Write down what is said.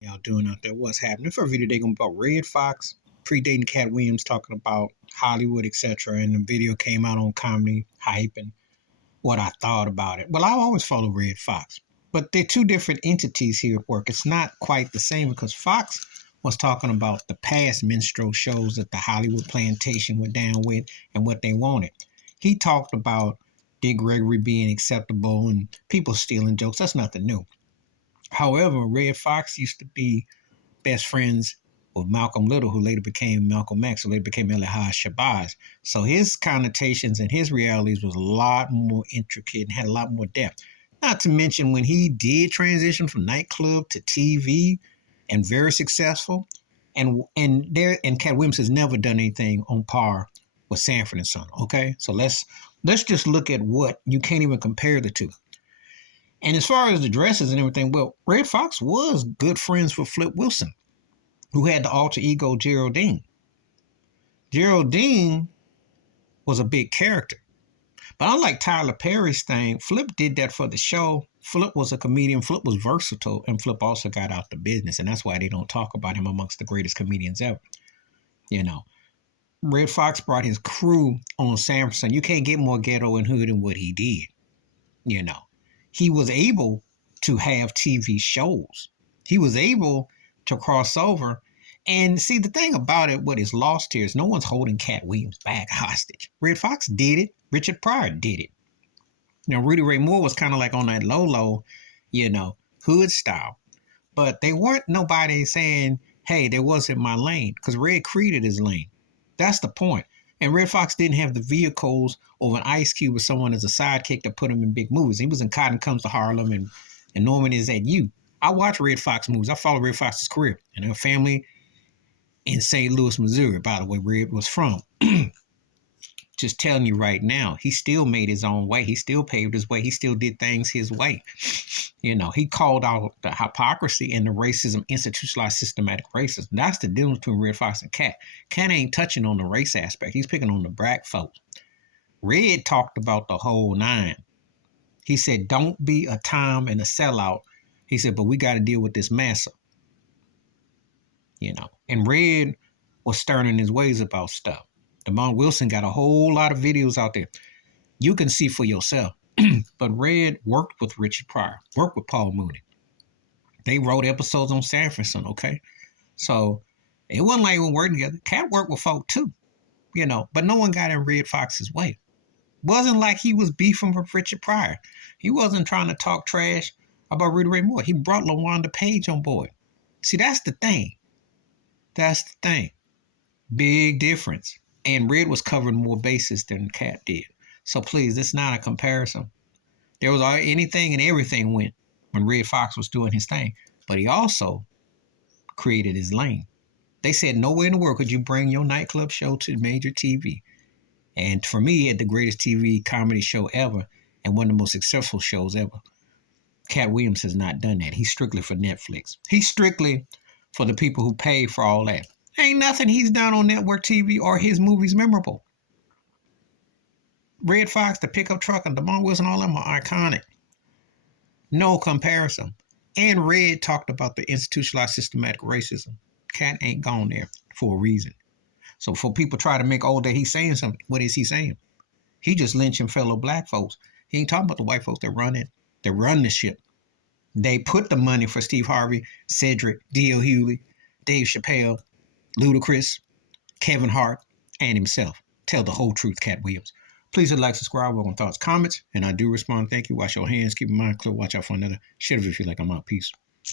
Y'all doing out there? What's happening? For a video today, gonna be about Red Fox predating Katt Williams, talking about Hollywood, etc. And the video came out on Comedy Hype and what I thought about it. Well, I always follow Red Fox, but they're two different entities here at work. It's not quite the same because Fox was talking about the past minstrel shows that the Hollywood plantation went down with and what they wanted. He talked about Dick Gregory being acceptable and people stealing jokes. That's nothing new. However, Red Fox used to be best friends with Malcolm Little, who later became Malcolm X, who later became Elijah Shabazz. So his connotations and his realities was a lot more intricate and had a lot more depth. Not to mention when he did transition from nightclub to TV and very successful, and Katt Williams has never done anything on par with Sanford and Son. Okay, so let's just look at what you can't even compare the two. And as far as the dresses and everything, well, Red Fox was good friends with Flip Wilson, who had the alter ego Geraldine. Geraldine was a big character. But unlike Tyler Perry's thing, Flip did that for the show. Flip was a comedian. Flip was versatile. And Flip also got out the business. And that's why they don't talk about him amongst the greatest comedians ever. You know, Red Fox brought his crew on Sanford. You can't get more ghetto and hood than what he did. You know. He was able to have TV shows. He was able to cross over. And see, the thing about it, what is lost here is no one's holding Katt Williams back hostage. Red Fox did it. Richard Pryor did it. Now, Rudy Ray Moore was kind of like on that low, hood style. But they weren't nobody saying, hey, there wasn't my lane, because Red created his lane. That's the point. And Red Fox didn't have the vehicles of an Ice Cube or someone as a sidekick to put him in big movies. He was in Cotton Comes to Harlem and Norman Is That You. I watch Red Fox movies. I follow Red Fox's career. And her family in St. Louis, Missouri, by the way, Red was from. Just telling you right now, he still made his own way. He still paved his way. He still did things his way. He called out the hypocrisy and the racism, institutionalized systematic racism. That's the difference between Red Fox and Katt. Katt ain't touching on the race aspect. He's picking on the black folks. Red talked about the whole nine. He said, don't be a time and a sellout. He said, but we got to deal with this massa. And Red was stern in his ways about stuff. Demond Wilson got a whole lot of videos out there. You can see for yourself. But Red worked with Richard Pryor, worked with Paul Mooney. They wrote episodes on Sanford, okay? So it wasn't like we were working together. Katt worked with folk too, but no one got in Red Fox's way. Wasn't like he was beefing with Richard Pryor. He wasn't trying to talk trash about Rudy Ray Moore. He brought LaWanda Page on board. See, that's the thing. That's the thing. Big difference. And Red was covering more bases than Katt did. So please, it's not a comparison. There was anything and everything went when Red Fox was doing his thing. But he also created his lane. They said nowhere in the world could you bring your nightclub show to major TV. And for me, he had the greatest TV comedy show ever and one of the most successful shows ever. Katt Williams has not done that. He's strictly for Netflix. He's strictly for the people who pay for all that. Ain't nothing he's done on network TV or his movies memorable. Red Fox, the pickup truck, and Demond Wilson, all of them are iconic. No comparison. And Red talked about the institutionalized systematic racism. Katt ain't gone there for a reason. So for people try to make that he's saying something, what is he saying? He just lynching fellow black folks. He ain't talking about the white folks that run it. They run the ship. They put the money for Steve Harvey, Cedric, D.L. Hewley, Dave Chappelle, Ludacris, Kevin Hart, and himself. Tell the whole truth, Katt Williams. Please hit like, subscribe, welcome thoughts, comments, and I do respond. Thank you. Wash your hands. Keep your mind clear. Watch out for another shit if you feel like I'm out. Peace.